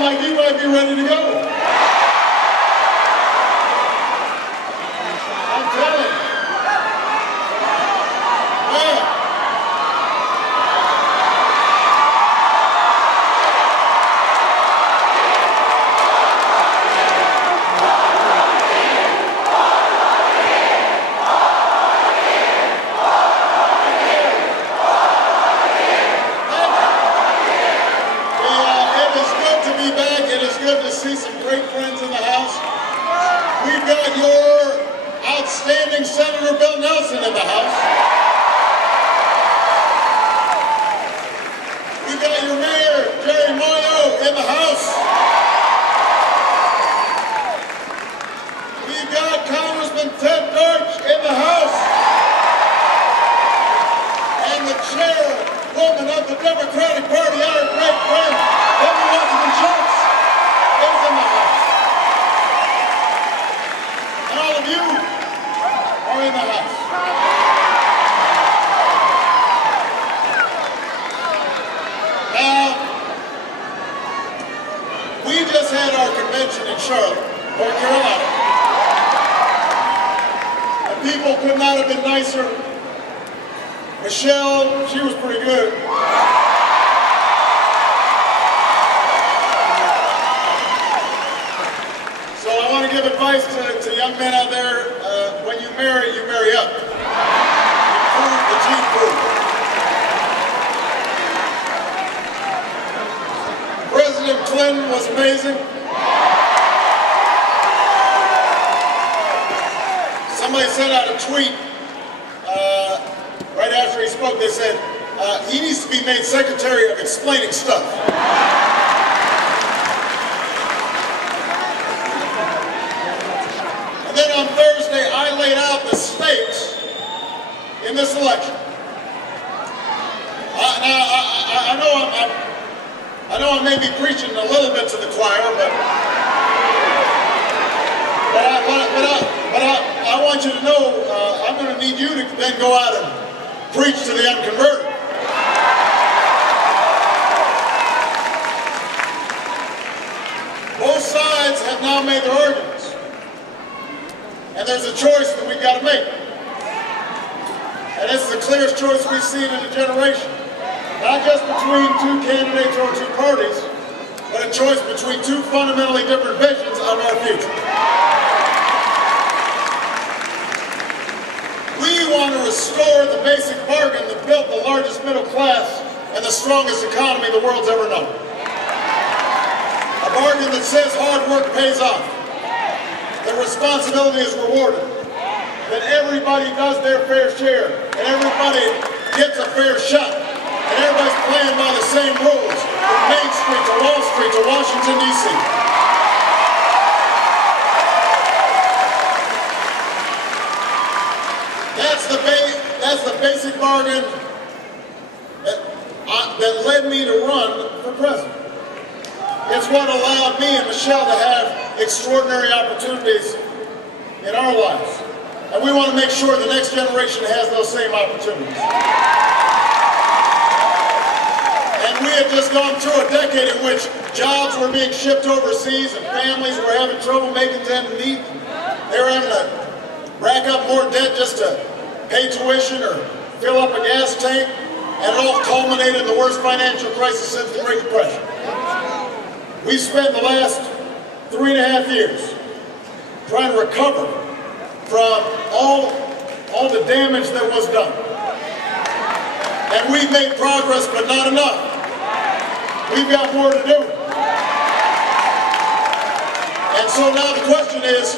sound like you might be ready to go. I'm telling you. Yeah. See some great friends in the house. We've got your outstanding Senator Bill Nelson in the house. We've got your Mayor Jerry Moyo in the house. We've got Congressman Ted Deutsch in the house. And the chairwoman of the Democratic Party, our great friend, Debbie Wasserman Schultz, is in the house. And all of you are in the house. Now, we just had our convention in Charlotte, North Carolina. And people could not have been nicer. Michelle, she was pretty good. Give advice to young men out there, when you marry up. Improve the gene pool. President Clinton was amazing. Somebody sent out a tweet right after he spoke. They said, he needs to be made Secretary of Explaining Stuff. On Thursday, I laid out the stakes in this election. I know I may be preaching a little bit to the choir, but I want you to know I'm going to need you to then go out and preach to the unconverted. Both sides have now made their arguments. And there's a choice that we've got to make. And it's the clearest choice we've seen in a generation. Not just between two candidates or two parties, but a choice between two fundamentally different visions of our future. We want to restore the basic bargain that built the largest middle class and the strongest economy the world's ever known. A bargain that says hard work pays off. That responsibility is rewarded, that everybody does their fair share, and everybody gets a fair shot, and everybody's playing by the same rules, from Main Street to Wall Street to Washington, D.C. That's the basic bargain that led me to run for president. It's what allowed me and Michelle to have extraordinary opportunities in our lives. And we want to make sure the next generation has those same opportunities. And we had just gone through a decade in which jobs were being shipped overseas and families were having trouble making ends meet. They were having to rack up more debt just to pay tuition or fill up a gas tank. And it all culminated in the worst financial crisis since the Great Depression. We spent the last 3.5 years trying to recover from all the damage that was done. And we've made progress, but not enough. We've got more to do. And so now the question is,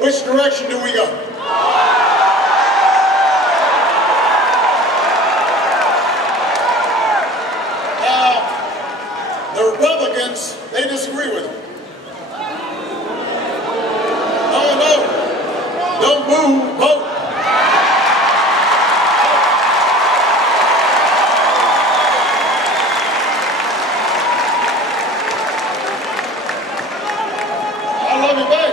which direction do we go? The Republicans, they disagree with it. No, don't boo, vote. I love you back.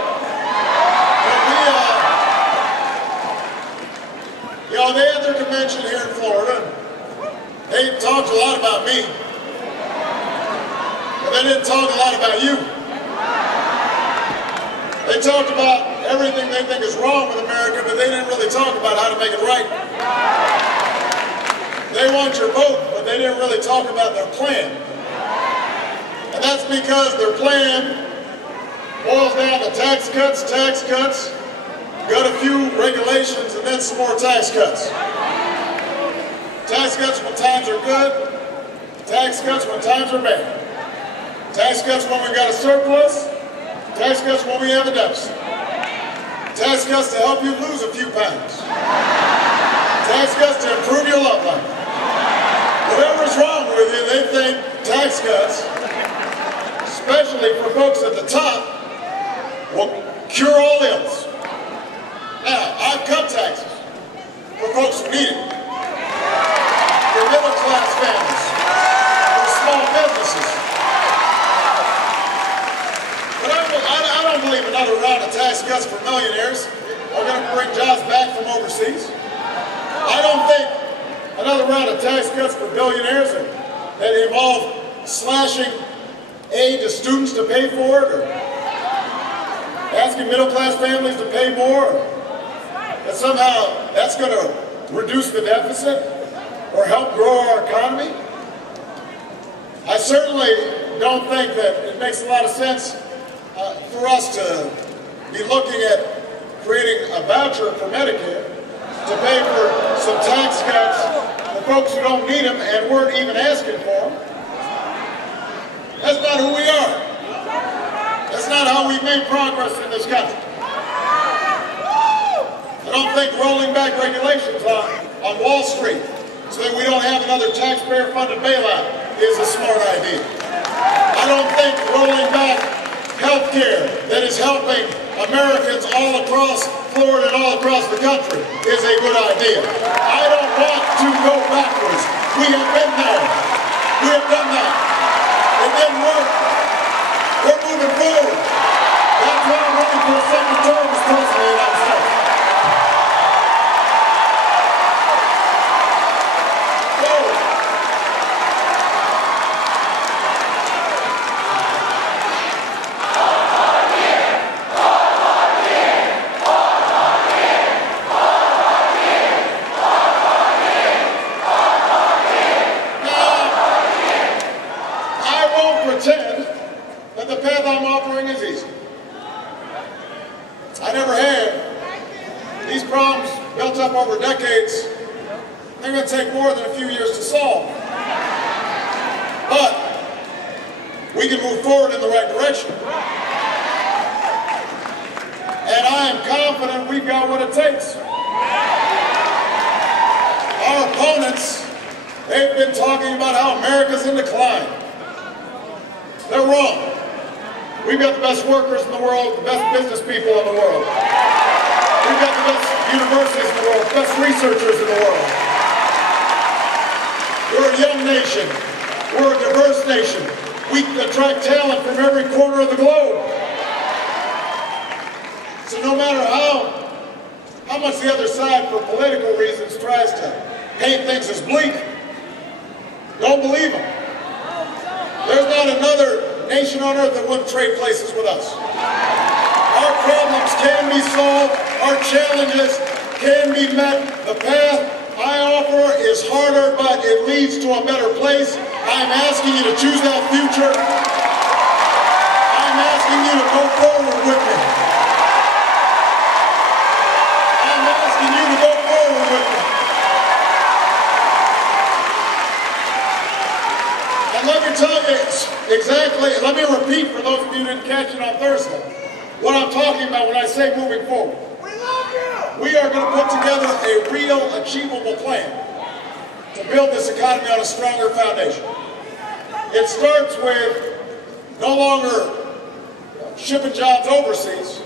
But they had their convention here in Florida. They talked a lot about me. Then they didn't talk a lot about you. They talked about everything they think is wrong with America, but they didn't really talk about how to make it right. They want your vote, but they didn't really talk about their plan. And that's because their plan boils down to tax cuts, got a few regulations, and then some more tax cuts. Tax cuts when times are good, tax cuts when times are bad. Tax cuts when we've got a surplus, tax cuts when we have a deficit. Tax cuts to help you lose a few pounds. Tax cuts to improve your love life. Whatever's wrong with you, they think tax cuts, especially for folks at the top, will cure all ills. Now, I've cut taxes for folks who need it. For middle class families, for small businesses. But I don't believe another round of tax cuts for millionaires are going to bring jobs back from overseas. I don't think another round of tax cuts for billionaires that involve slashing aid to students to pay for it, or asking middle-class families to pay more, that somehow that's going to reduce the deficit or help grow our economy. I certainly don't think that it makes a lot of sense for us to be looking at creating a voucher for Medicare to pay for some tax cuts for folks who don't need them and weren't even asking for them. That's not who we are. That's not how we've made progress in this country. I don't think rolling back regulations on Wall Street so that we don't have another taxpayer-funded bailout is a smart idea. I don't think rolling back health care that is helping Americans all across Florida and all across the country is a good idea. I don't want to go backwards. We have been there. We have done that. It didn't work. We're moving forward. That's why I'm running for a second term as President of the United States. Pretend that the path I'm offering is easy. I never had. These problems built up over decades, they're going to take more than a few years to solve. But we can move forward in the right direction. And I am confident we've got what it takes. Our opponents, they've been talking about how America's in decline. They're wrong. We've got the best workers in the world, the best business people in the world. We've got the best universities in the world, the best researchers in the world. We're a young nation. We're a diverse nation. We attract talent from every corner of the globe. So no matter how much the other side, for political reasons, tries to paint things as bleak, don't believe them. There's not another nation on earth that wouldn't trade places with us. Our problems can be solved. Our challenges can be met. The path I offer is harder, but it leads to a better place. I'm asking you to choose that future. I'm asking you to go forward with me. I'm asking you to go forward with me. And let me tell you exactly, let me repeat for those of you who didn't catch it on Thursday, what I'm talking about when I say moving forward. We love you! We are going to put together a real, achievable plan to build this economy on a stronger foundation. It starts with no longer shipping jobs overseas.